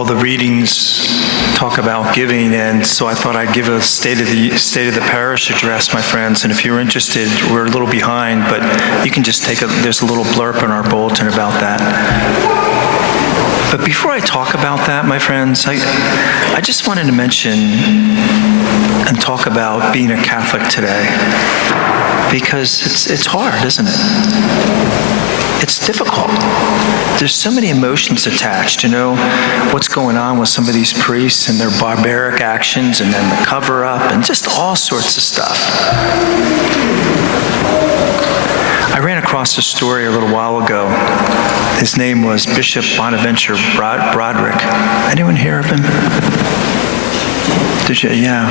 all the readings talk about giving, and so I thought I'd give a state of the parish address, my friends. And if you're interested, we're a little behind, but you can just there's a little blurb in our bulletin about that. But before I talk about that, my friends, I just wanted to mention and talk about being a Catholic today, because it's hard, isn't it? It's difficult. There's so many emotions attached, what's going on with some of these priests and their barbaric actions, and then the cover-up, and just all sorts of stuff. I ran across a story a little while ago. His name was Bishop Bonaventure Broderick. Anyone hear of him? Did you? Yeah.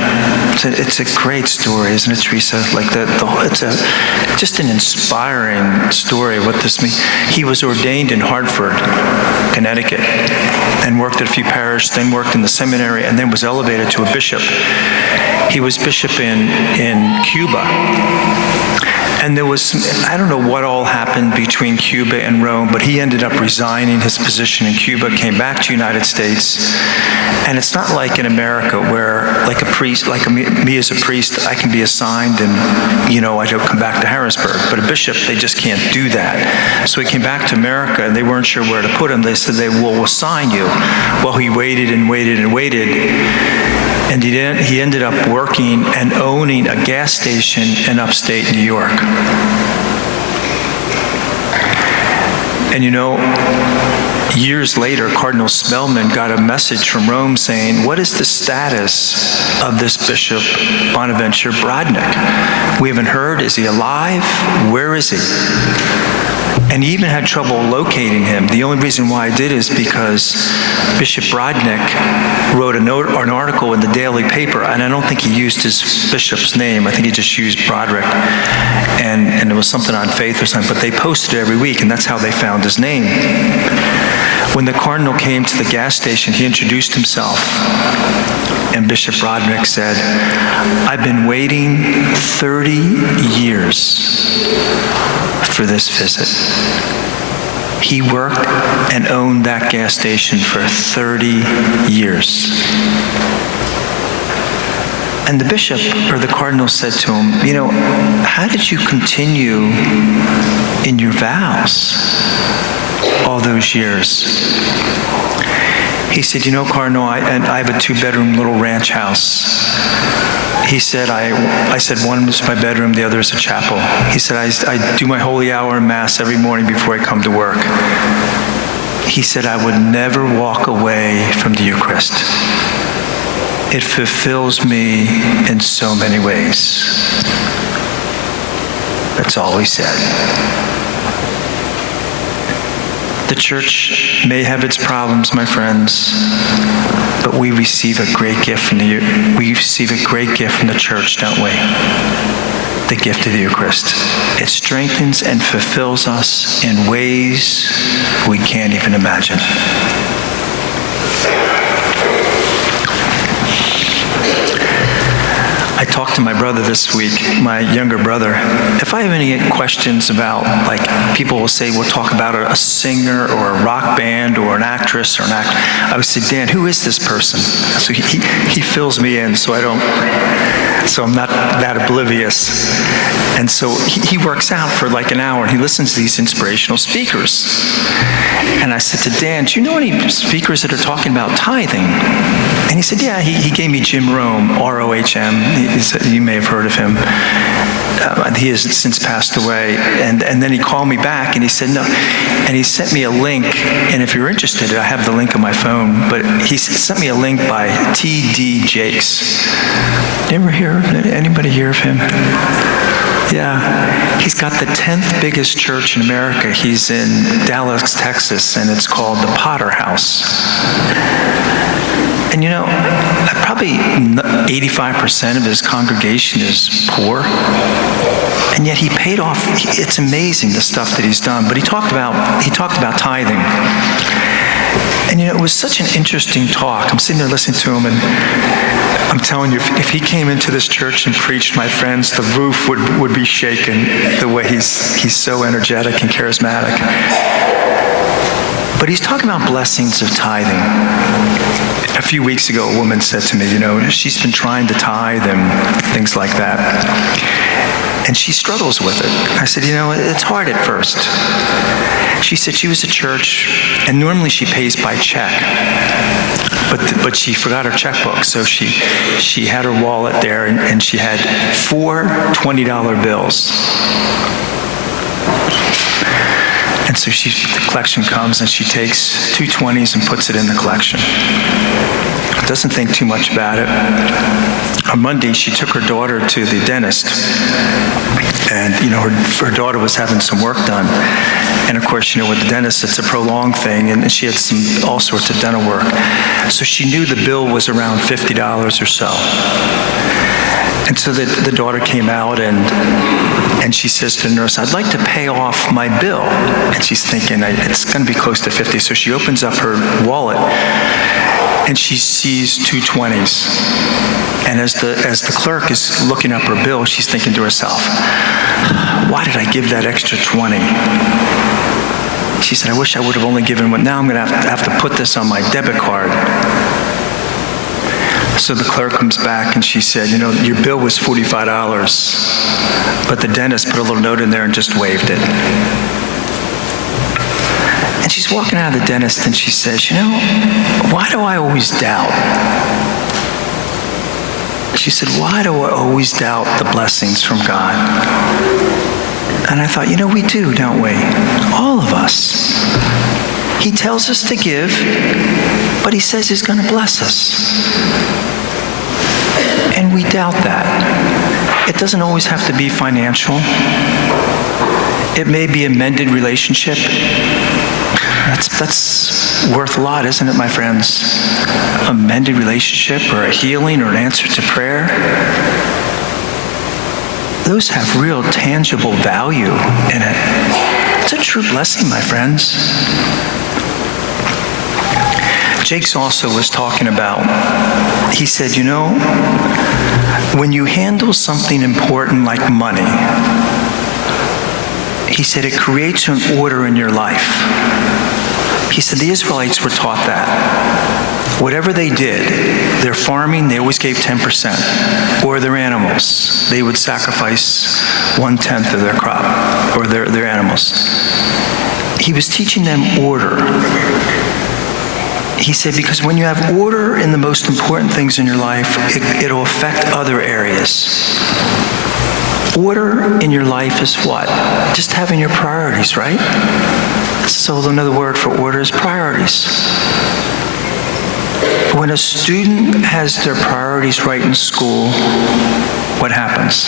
It's a great story, isn't it, Teresa? It's just an inspiring story. What this means. He was ordained in Hartford, Connecticut, and worked at a few parishes, then worked in the seminary, and then was elevated to a bishop. He was bishop in Cuba. And there was I don't know what all happened between Cuba and Rome, but he ended up resigning his position in Cuba, came back to the United States. And it's not like in America where, like a priest, me as a priest, I can be assigned and, I don't come back to Harrisburg. But a bishop, they just can't do that. So he came back to America, and they weren't sure where to put him. They said, we'll assign you. Well, he waited and waited and waited. And he ended up working and owning a gas station in upstate New York. And years later, Cardinal Spellman got a message from Rome saying, what is the status of this Bishop Bonaventure Broderick? We haven't heard. Is he alive? Where is he? And he even had trouble locating him. The only reason why I did is because Bishop Broderick wrote an article in the daily paper, and I don't think he used his bishop's name. I think he just used Broderick. And it was something on faith or something, but they posted it every week, and that's how they found his name. When the cardinal came to the gas station, he introduced himself. And Bishop Broderick said, I've been waiting 30 years for this visit. He worked and owned that gas station for 30 years. And the bishop, or the cardinal, said to him, how did you continue in your vows all those years? He said, Cardinal, I have a 2-bedroom little ranch house. He said, I said one is my bedroom, the other is a chapel. He said, I do my holy hour in Mass every morning before I come to work. He said, I would never walk away from the Eucharist. It fulfills me in so many ways. That's all he said. The church may have its problems, my friends, but we receive a great gift from the church, don't we? The gift of the Eucharist. It strengthens and fulfills us in ways we can't even imagine. I talked to my brother this week, my younger brother. If I have any questions about, people will say, we'll talk about a singer or a rock band or an actress or an actor, I would say, Dan, who is this person? So he fills me in so I'm not that oblivious. And so he works out for an hour, and he listens to these inspirational speakers. And I said to Dan, do you know any speakers that are talking about tithing? And he said, yeah, he gave me Jim Rohn, R-O-H-M. You may have heard of him. He has since passed away. And then he called me back, and he said, no. And he sent me a link. And if you're interested, I have the link on my phone. But he sent me a link by T.D. Jakes. Anybody hear of him? Yeah, he's got the 10th biggest church in America. He's in Dallas, Texas, and it's called the Potter House. And probably 85% of his congregation is poor. And yet he paid off. It's amazing the stuff that he's done. But he talked about tithing. And it was such an interesting talk. I'm sitting there listening to him, and I'm telling you, if he came into this church and preached, my friends, the roof would be shaken the way he's so energetic and charismatic. But he's talking about blessings of tithing. few weeks ago, a woman said to me, she's been trying to tithe and things like that, and she struggles with it. I said, it's hard at first. She said she was at church, and normally she pays by check, but she forgot her checkbook, so she had her wallet there, and she had 4 $20 bills. And so the collection comes, and she takes 2 20s and puts it in the collection. Doesn't think too much about it. On Monday, she took her daughter to the dentist, and her daughter was having some work done. And of course, with the dentist, it's a prolonged thing, and she had all sorts of dental work. So she knew the bill was around $50 or so. And so the daughter came out, and she says to the nurse, "I'd like to pay off my bill." And she's thinking, it's going to be close to 50. So she opens up her wallet, and she sees 2 20s. And as the clerk is looking up her bill, she's thinking to herself, "Why did I give that extra 20? She said, "I wish I would have only given one. Now I'm going to have to put this on my debit card." So the clerk comes back, and she said, "Your bill was $45, but the dentist put a little note in there and just waived it." And she's walking out of the dentist, and she says, "Why do I always doubt?" She said, "Why do I always doubt the blessings from God?" And I thought, we do, don't we? All of us. He tells us to give, but he says he's going to bless us. And we doubt that. It doesn't always have to be financial. It may be a mended relationship. That's worth a lot, isn't it, my friends? A mended relationship, or a healing, or an answer to prayer. Those have real tangible value in it. It's a true blessing, my friends. Jakes also was talking about, he said, when you handle something important like money, he said it creates an order in your life. He said the Israelites were taught that. Whatever they did, their farming, they always gave 10%. Or their animals, they would sacrifice 1/10 of their crop, or their animals. He was teaching them order. He said, because when you have order in the most important things in your life, it'll affect other areas. Order in your life is what? Just having your priorities, right? So another word for order is priorities. When a student has their priorities right in school, what happens?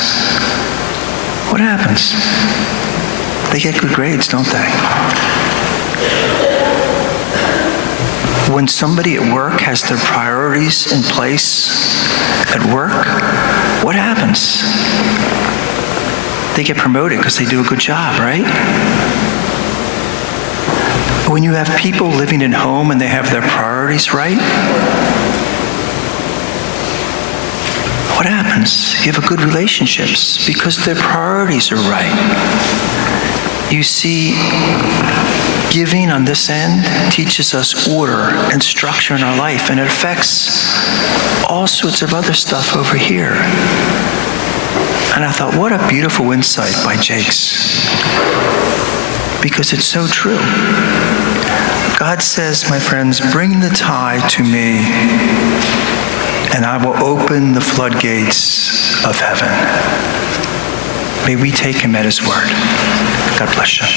What happens? They get good grades, don't they? When somebody at work has their priorities in place at work, what happens? They get promoted because they do a good job, right? When you have people living at home and they have their priorities right, what happens? You have a good relationships because their priorities are right. You see, giving on this end teaches us order and structure in our life, and it affects all sorts of other stuff over here. And I thought, what a beautiful insight by Jakes, because it's so true. God says, my friends, bring the tithe to me, and I will open the floodgates of heaven. May we take him at his word. God bless you.